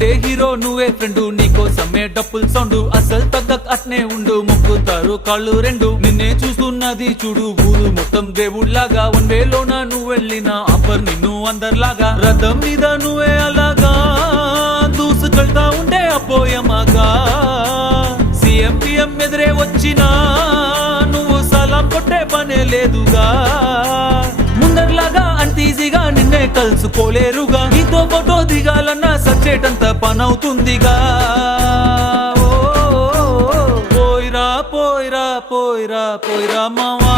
ఉండే హీరో నువ్వే ఫ్రెండు, నీకోసమే డప్పుల్ సౌండ్, అసలు తగ్గక్ అట్నే ఉండు, మొక్కుతారు కాళ్ళు రెండు. నిన్నే చూస్తున్నది చూడు ఊరు మొత్తం దేవుళ్లాగా, వన్ వేలోన నువ్వు వెళ్ళిన అప్పర్ నిన్ను అందరిలాగా, రథం మీద నువ్వే అలాగా దూసుకెళ్తా ఉండే అపోయమాగా. సీఎం పిఎం ఎదురే వచ్చినా నువ్వు సలాం కొట్టే పనే లేదుగా, ముందర్లాగా అంత ఈజీగా నిన్నే కలుసుకోలేరుగా, నీతో ఫోటో దిగాలన్నా సచ్చేటంత పనవుతుందిగా. పోయిరా పోయిరా పోయిరా పోయిరా మావా.